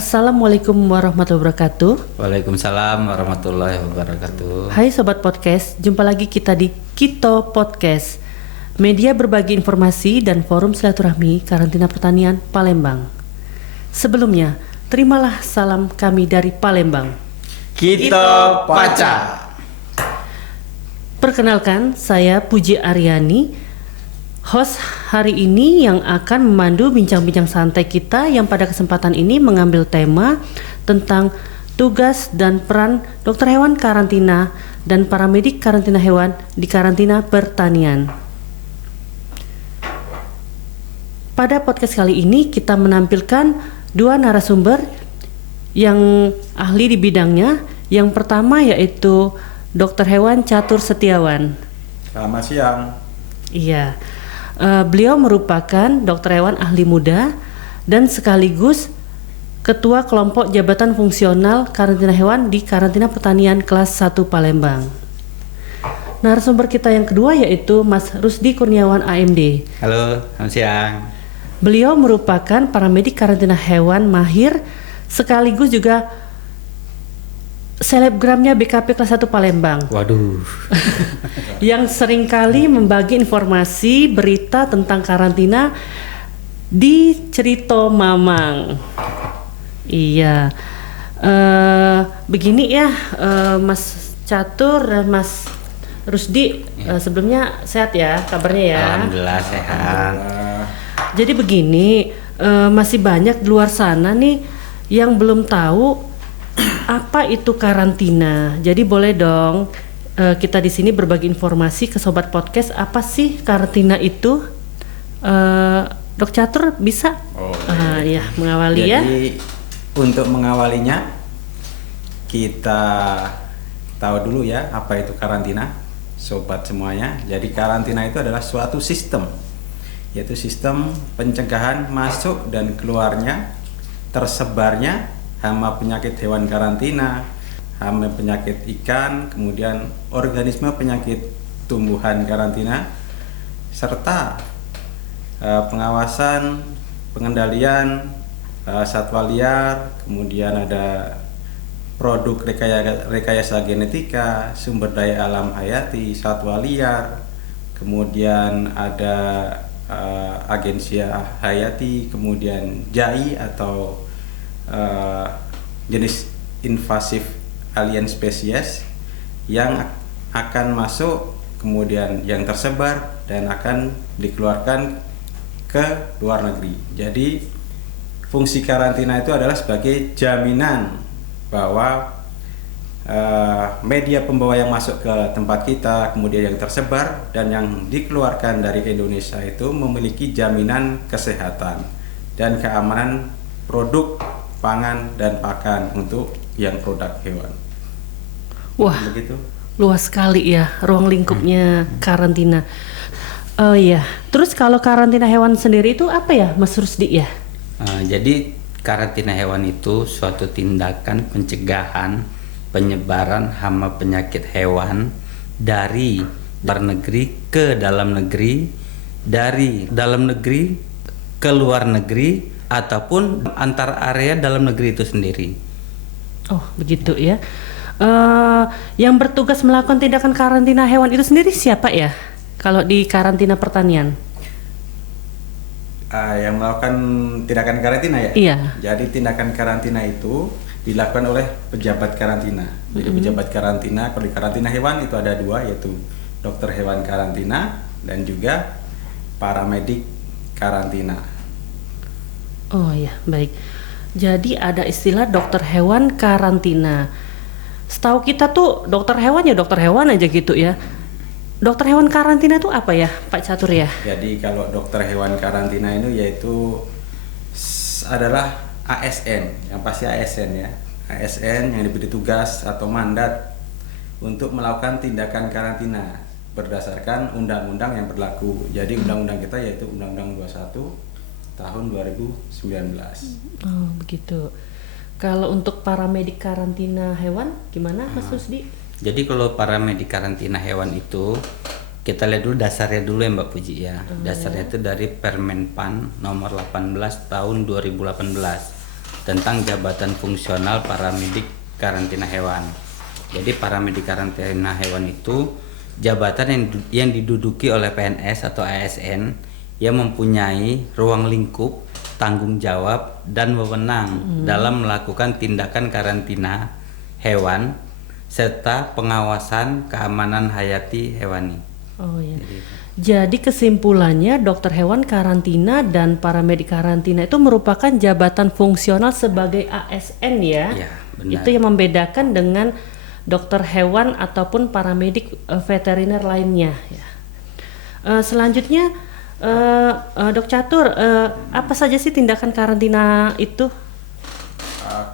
Assalamualaikum warahmatullahi wabarakatuh. Waalaikumsalam warahmatullahi wabarakatuh. Hai Sobat Podcast, jumpa lagi kita di Kito Podcast, media berbagi informasi dan forum silaturahmi karantina pertanian Palembang. Sebelumnya, terimalah salam kami dari Palembang. Kito Paca. Perkenalkan, saya Puji Aryani, host hari ini yang akan memandu bincang-bincang santai kita yang pada kesempatan ini mengambil tema tentang tugas dan peran dokter hewan karantina dan paramedik karantina hewan di karantina pertanian. Pada podcast kali ini kita menampilkan dua narasumber yang ahli di bidangnya. Yang pertama yaitu Dokter Hewan Catur Setiawan. Selamat siang. Iya. Beliau merupakan dokter hewan ahli muda dan sekaligus ketua kelompok jabatan fungsional karantina hewan di karantina pertanian kelas 1 Palembang. Narasumber kita yang kedua yaitu Mas Rusdi Kurniawan AMD. Halo, selamat siang. Beliau merupakan paramedik karantina hewan mahir sekaligus juga selebgramnya BKP kelas 1 Palembang. Waduh. Yang seringkali membagi informasi berita tentang karantina di Cerito Mamang. Iya. Begini ya, Mas Catur dan Mas Rusdi, sebelumnya sehat ya kabarnya ya? Alhamdulillah sehat. Jadi begini, masih banyak di luar sana nih yang belum tahu apa itu karantina. Jadi boleh dong kita di sini berbagi informasi ke Sobat Podcast, apa sih karantina itu? Dok Catur bisa? Ya, mengawali. Jadi, ya. untuk mengawalinya kita tahu dulu ya apa itu karantina, sobat semuanya. Jadi karantina itu adalah suatu sistem, yaitu sistem pencegahan masuk dan keluarnya, tersebarnya hama penyakit hewan karantina, hama penyakit ikan, kemudian organisme penyakit tumbuhan karantina, serta pengawasan, pengendalian satwa liar, kemudian ada produk rekayasa genetika, sumber daya alam hayati, satwa liar, kemudian ada agensia hayati, kemudian JAI atau jenis invasif alien spesies yang akan masuk, kemudian yang tersebar dan akan dikeluarkan ke luar negeri. Jadi fungsi karantina itu adalah sebagai jaminan bahwa media pembawa yang masuk ke tempat kita, kemudian yang tersebar dan yang dikeluarkan dari Indonesia itu memiliki jaminan kesehatan dan keamanan produk pangan dan pakan untuk yang produk hewan. Wah, begitu. Luas sekali ya ruang lingkupnya karantina. Oh iya, terus kalau karantina hewan sendiri itu apa ya, Mas Rusdi ya? Jadi karantina hewan itu suatu tindakan pencegahan penyebaran hama penyakit hewan dari luar negeri ke dalam negeri, dari dalam negeri ke luar negeri, ataupun antar area dalam negeri itu sendiri. Oh begitu ya. Yang bertugas melakukan tindakan karantina hewan itu sendiri siapa ya? Kalau di karantina pertanian? Yang melakukan tindakan karantina ya? Iya. Jadi tindakan karantina itu dilakukan oleh pejabat karantina. Jadi pejabat karantina, kalau di karantina hewan itu ada dua, yaitu dokter hewan karantina dan juga paramedik karantina. Oh ya, baik. Jadi ada istilah dokter hewan karantina. Setahu kita tuh dokter hewan ya dokter hewan aja gitu ya. Dokter hewan karantina tuh apa ya, Pak Catur ya? Jadi kalau dokter hewan karantina itu yaitu adalah ASN, yang pasti ASN ya. ASN yang diberi tugas atau mandat untuk melakukan tindakan karantina berdasarkan undang-undang yang berlaku. Jadi undang-undang kita yaitu Undang-Undang 21 tahun 2019. Oh begitu. Kalau untuk paramedik karantina hewan gimana Mas Rusdi? Jadi kalau paramedik karantina hewan itu kita lihat dulu dasarnya dulu ya Mbak Puji ya. Dasarnya itu dari Permenpan nomor 18 tahun 2018 tentang jabatan fungsional paramedik karantina hewan. Jadi paramedik karantina hewan itu jabatan yang diduduki oleh PNS atau ASN yang mempunyai ruang lingkup, tanggung jawab, dan wewenang dalam melakukan tindakan karantina hewan serta pengawasan keamanan hayati hewani. Oh ya. Jadi kesimpulannya dokter hewan karantina dan paramedik karantina itu merupakan jabatan fungsional sebagai ASN ya. Ya, benar. Itu yang membedakan dengan dokter hewan ataupun paramedik veteriner lainnya ya. Selanjutnya Dok Catur, apa saja sih tindakan karantina itu?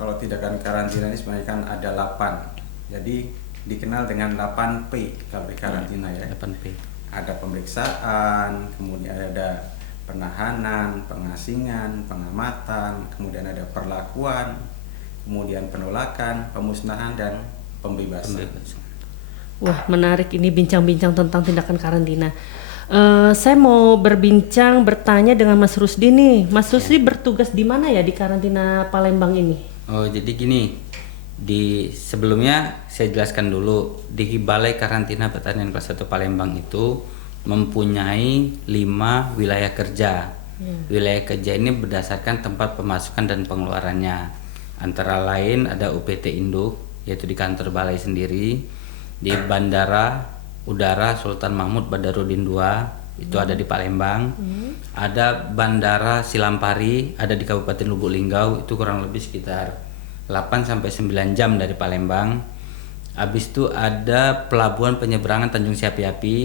Kalau tindakan karantina ini sebenarnya kan ada 8. Jadi dikenal dengan 8P kalau di karantina ya. 8P. Ada pemeriksaan, kemudian ada penahanan, pengasingan, pengamatan, kemudian ada perlakuan, kemudian penolakan, pemusnahan, dan pembebasan. Wah, menarik ini bincang-bincang tentang tindakan karantina. Saya mau bertanya dengan Mas Rusdi nih. Mas Rusdi bertugas di mana ya di karantina Palembang ini? Oh, jadi gini. Sebelumnya saya jelaskan dulu, di Balai Karantina Pertanian Kelas 1 Palembang itu mempunyai 5 wilayah kerja. Wilayah kerja ini berdasarkan tempat pemasukan dan pengeluarannya. Antara lain ada UPT Induk, yaitu di kantor balai sendiri, di Bandara Udara Sultan Mahmud Badarudin II, itu ada di Palembang. Ada Bandara Silampari, ada di Kabupaten Lubuk Linggau, itu kurang lebih sekitar 8-9 jam dari Palembang. Habis itu ada pelabuhan penyeberangan Tanjung Siapi-Api.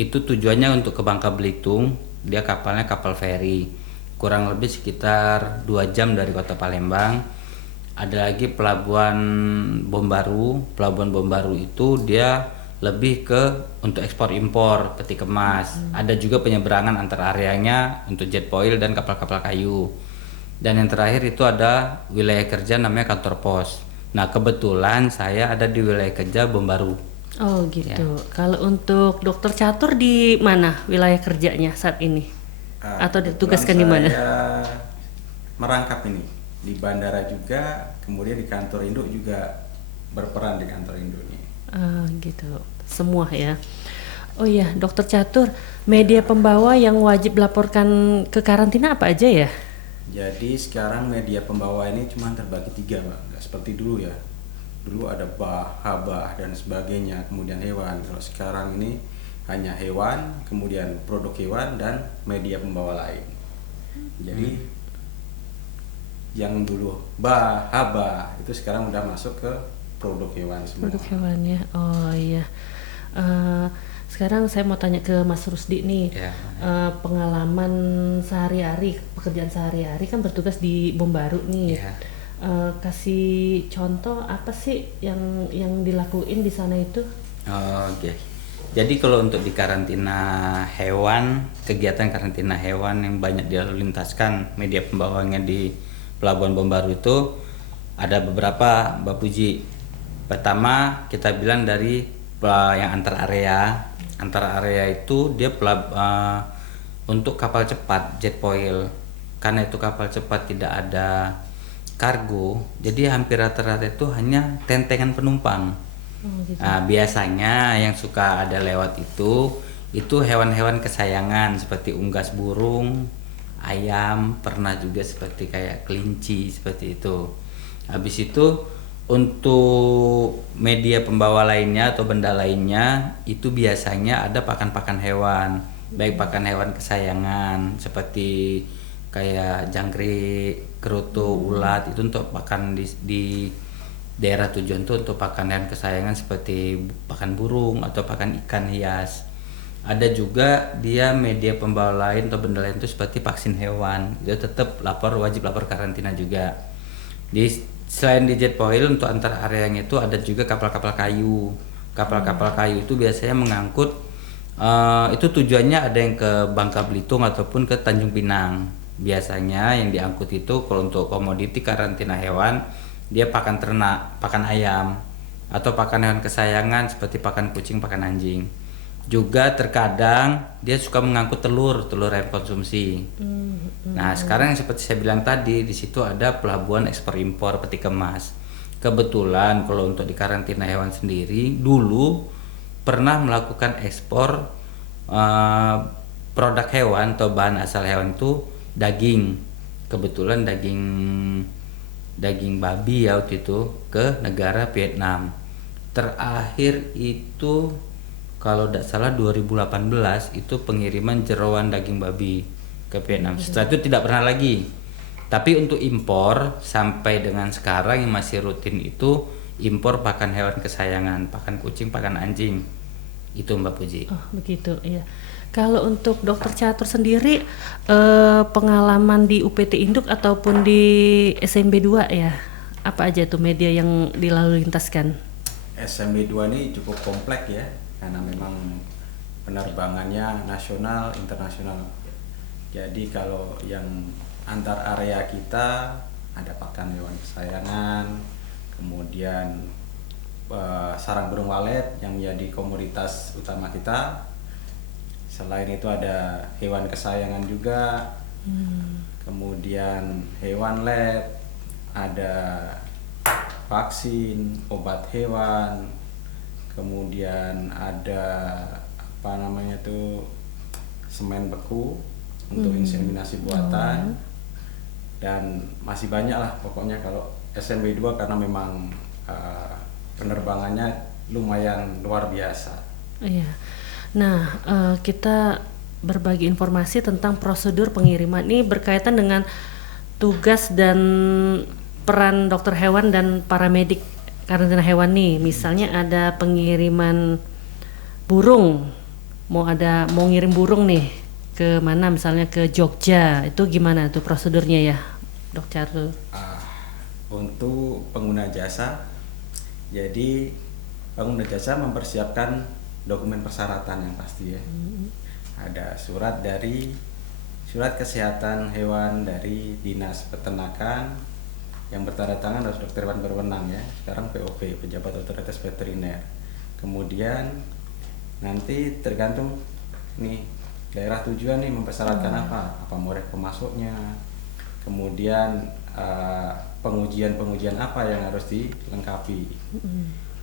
Itu tujuannya untuk ke Bangka Belitung. Dia kapalnya kapal feri. Kurang lebih sekitar 2 jam dari kota Palembang. Ada lagi pelabuhan Bombaru. Pelabuhan Bombaru itu dia lebih ke untuk ekspor impor peti kemas. Ada juga penyeberangan antar areanya untuk jet foil dan kapal-kapal kayu. Dan yang terakhir itu ada wilayah kerja namanya kantor pos. Nah, kebetulan saya ada di wilayah kerja Bombaru. Oh gitu. Ya. Kalau untuk Dokter Catur di mana wilayah kerjanya saat ini? Atau ditugaskan di mana? Saya merangkap ini di bandara juga, kemudian di kantor induk juga berperan di kantor induk ini. Gitu. Semua ya. Oh iya, Dokter Catur, media pembawa yang wajib laporkan ke karantina apa aja ya? Jadi sekarang media pembawa ini cuma terbagi 3, Mbak. Nggak seperti dulu ya. Dulu ada habah dan sebagainya, kemudian hewan. Kalau sekarang ini hanya hewan, kemudian produk hewan dan media pembawa lain. Jadi yang dulu habah itu sekarang udah masuk ke produk hewan semua. Produk hewan ya. Oh iya. Sekarang saya mau tanya ke Mas Rusdi nih, pengalaman sehari-hari, pekerjaan sehari-hari kan bertugas di Bombaru nih. Kasih contoh apa sih yang dilakuin di sana itu? Oke. Jadi kalau untuk di karantina hewan, kegiatan karantina hewan yang banyak dilalu lintaskan media pembawanya di Pelabuhan Bombaru itu ada beberapa, Mbak Puji. Pertama kita bilang dari yang antar area. Antar area itu dia untuk kapal cepat jet foil, karena itu kapal cepat tidak ada kargo, jadi hampir rata-rata itu hanya tentengan penumpang. Gitu. Nah, biasanya yang suka ada lewat itu hewan-hewan kesayangan seperti unggas burung, ayam, pernah juga seperti kayak kelinci seperti itu. Habis itu untuk media pembawa lainnya atau benda lainnya itu biasanya ada pakan-pakan hewan, baik pakan hewan kesayangan seperti kayak jangkrik, kerutu, ulat, itu untuk pakan di daerah tujuan itu untuk pakan hewan kesayangan seperti pakan burung atau pakan ikan hias. Ada juga dia media pembawa lain atau benda lain itu seperti vaksin hewan, dia tetap wajib lapor karantina juga. Selain di jet foil, untuk antar areanya itu ada juga kapal-kapal kayu. Kapal-kapal kayu itu biasanya mengangkut, itu tujuannya ada yang ke Bangka Belitung ataupun ke Tanjung Pinang. Biasanya yang diangkut itu kalau untuk komoditi karantina hewan, dia pakan ternak, pakan ayam, atau pakan hewan kesayangan seperti pakan kucing, pakan anjing. Juga terkadang dia suka mengangkut telur ayam konsumsi. Nah, sekarang yang seperti saya bilang tadi, di situ ada pelabuhan ekspor impor peti kemas. Kebetulan kalau untuk di karantina hewan sendiri, dulu pernah melakukan ekspor produk hewan atau bahan asal hewan itu daging. Kebetulan daging babi ya waktu itu ke negara Vietnam. Terakhir itu kalau tidak salah 2018 itu pengiriman jeroan daging babi ke Vietnam. Setelah itu tidak pernah lagi. Tapi untuk impor sampai dengan sekarang yang masih rutin itu impor pakan hewan kesayangan, pakan kucing, pakan anjing. Itu Mbak Puji. Oh begitu, iya. Kalau untuk Dokter Catur sendiri pengalaman di UPT Induk ataupun di SMB 2 ya, apa aja tuh media yang dilalu lintaskan? SMB 2 ini cukup kompleks ya, karena memang penerbangannya nasional, internasional. Jadi kalau yang antar area kita ada pakan hewan kesayangan, kemudian sarang burung walet yang menjadi komoditas utama kita. Selain itu ada hewan kesayangan juga, kemudian hewan lab, ada vaksin, obat hewan, kemudian ada apa namanya tuh semen beku untuk inseminasi buatan, dan masih banyak lah pokoknya kalau SMB 2 karena memang penerbangannya lumayan luar biasa. Iya. Nah, kita berbagi informasi tentang prosedur pengiriman ini berkaitan dengan tugas dan peran dokter hewan dan paramedik karantina hewan nih. Misalnya ada pengiriman burung, mau ngirim burung nih ke mana, misalnya ke Jogja, itu gimana tuh prosedurnya ya, Dok Catur? Untuk pengguna jasa, jadi pengguna jasa mempersiapkan dokumen persyaratan yang pasti ya. Ada surat kesehatan hewan dari Dinas Peternakan yang bertanda tangan harus dokter hewan berwenang ya. Sekarang POV, pejabat otoritas veteriner. Kemudian nanti tergantung nih daerah tujuan nih mempersyaratkan apa morek pemasoknya. Kemudian pengujian apa yang harus dilengkapi.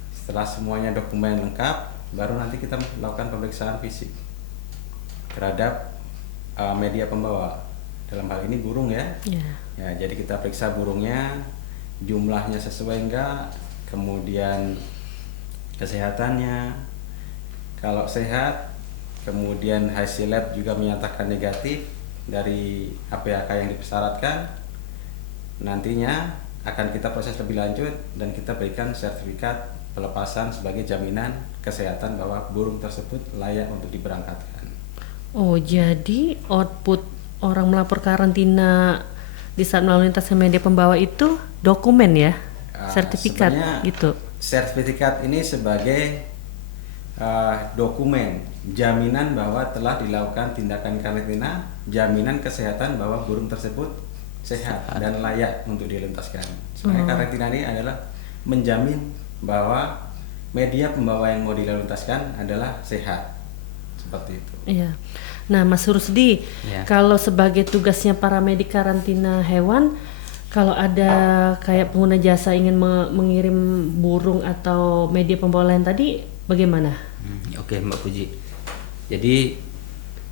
Setelah semuanya dokumen lengkap, baru nanti kita melakukan pemeriksaan fisik terhadap media pembawa. Dalam hal ini burung ya. Ya, jadi kita periksa burungnya, jumlahnya sesuai enggak, kemudian kesehatannya. Kalau sehat, kemudian hasil lab juga menyatakan negatif dari APAK yang dipersyaratkan, nantinya akan kita proses lebih lanjut dan kita berikan sertifikat pelepasan sebagai jaminan kesehatan bahwa burung tersebut layak untuk diberangkatkan. Oh, jadi output orang melapor karantina di saat melalui lintas media pembawa itu dokumen ya, sertifikat gitu. Sertifikat ini sebagai dokumen jaminan bahwa telah dilakukan tindakan karantina, jaminan kesehatan bahwa burung tersebut sehat dan layak untuk dilintaskan. Sebenarnya karantina ini adalah menjamin bahwa media pembawa yang mau dilintaskan adalah sehat, seperti itu. Iya. Nah, Mas Rusdi, kalau sebagai tugasnya paramedik karantina hewan, kalau ada kayak pengguna jasa ingin mengirim burung atau media pembawa lain tadi, bagaimana? Oke, Mbak Puji. Jadi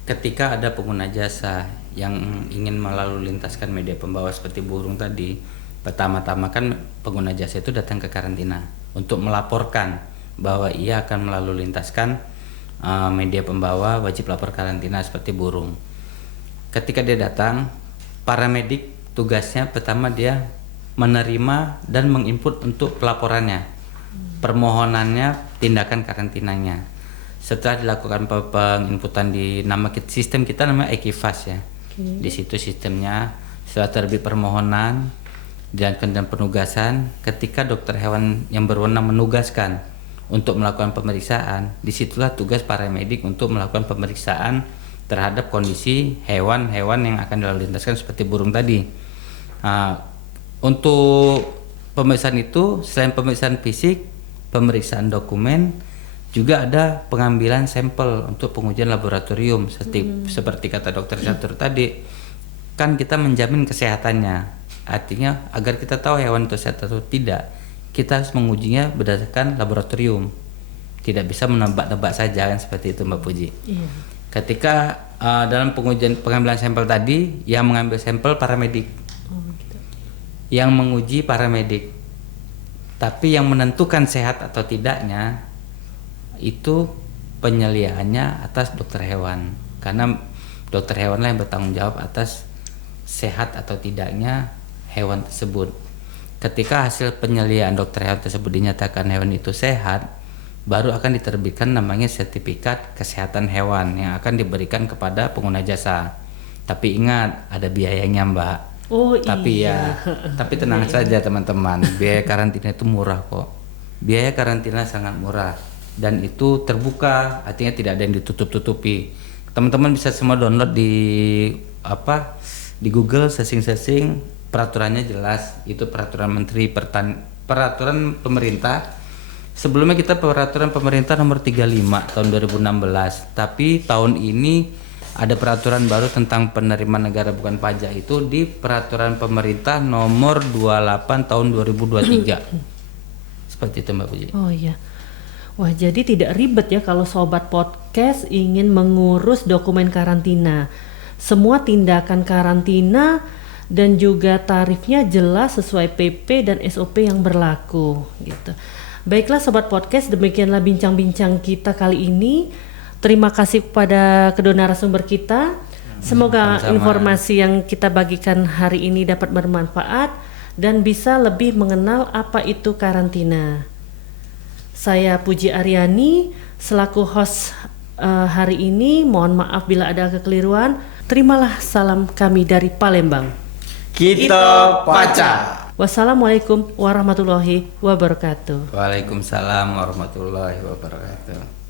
ketika ada pengguna jasa yang ingin melalui lintaskan media pembawa seperti burung tadi, pertama-tama kan pengguna jasa itu datang ke karantina untuk melaporkan bahwa ia akan melalui lintaskan media pembawa wajib lapor karantina seperti burung. Ketika dia datang, paramedik tugasnya pertama dia menerima dan menginput untuk pelaporannya, permohonannya, tindakan karantinanya. Setelah dilakukan penginputan di sistem kita namanya Equivas ya. Di situ sistemnya, setelah terbit permohonan dan penugasan, ketika dokter hewan yang berwenang menugaskan untuk melakukan pemeriksaan, disitulah tugas paramedik untuk melakukan pemeriksaan terhadap kondisi hewan-hewan yang akan dilalu lintaskan seperti burung tadi. Untuk pemeriksaan itu, selain pemeriksaan fisik, pemeriksaan dokumen Juga ada pengambilan sampel untuk pengujian laboratorium seperti kata dokter Catur tadi. Kan kita menjamin kesehatannya. Artinya agar kita tahu hewan itu sehat atau tidak, kita harus mengujinya berdasarkan laboratorium. Tidak bisa menebak-nebak saja kan seperti itu Mbak Puji. Iya. Ketika dalam pengambilan sampel tadi, yang mengambil sampel paramedik. Gitu. Yang menguji paramedik. Tapi yang menentukan sehat atau tidaknya itu penyeliaannya atas dokter hewan, karena dokter hewan lah yang bertanggung jawab atas sehat atau tidaknya hewan tersebut. Ketika hasil penyeliaan dokter hewan tersebut dinyatakan hewan itu sehat, baru akan diterbitkan namanya sertifikat kesehatan hewan yang akan diberikan kepada pengguna jasa. Tapi ingat, ada biayanya Mbak. Oh Tapi iya. tapi tenang saja teman-teman, biaya karantina itu murah kok. Biaya karantina sangat murah dan itu terbuka, artinya tidak ada yang ditutup-tutupi. Teman-teman bisa semua download di Google, searching peraturannya jelas. Itu peraturan peraturan pemerintah. Sebelumnya kita peraturan pemerintah nomor 35 tahun 2016, tapi tahun ini ada peraturan baru tentang penerimaan negara bukan pajak, itu di peraturan pemerintah nomor 28 tahun 2023. Seperti itu Mbak Puji. Oh iya. Wah, jadi tidak ribet ya kalau sobat podcast ingin mengurus dokumen karantina. Semua tindakan karantina dan juga tarifnya jelas sesuai PP dan SOP yang berlaku gitu. Baiklah sobat podcast, demikianlah bincang-bincang kita kali ini. Terima kasih kepada kedua narasumber kita. Semoga Sama-sama. informasi yang kita bagikan hari ini dapat bermanfaat dan bisa lebih mengenal apa itu karantina. Saya Puji Aryani selaku host hari ini. Mohon maaf bila ada kekeliruan. Terimalah salam kami dari Palembang. Kita Paca. Wassalamualaikum warahmatullahi wabarakatuh. Waalaikumsalam warahmatullahi wabarakatuh.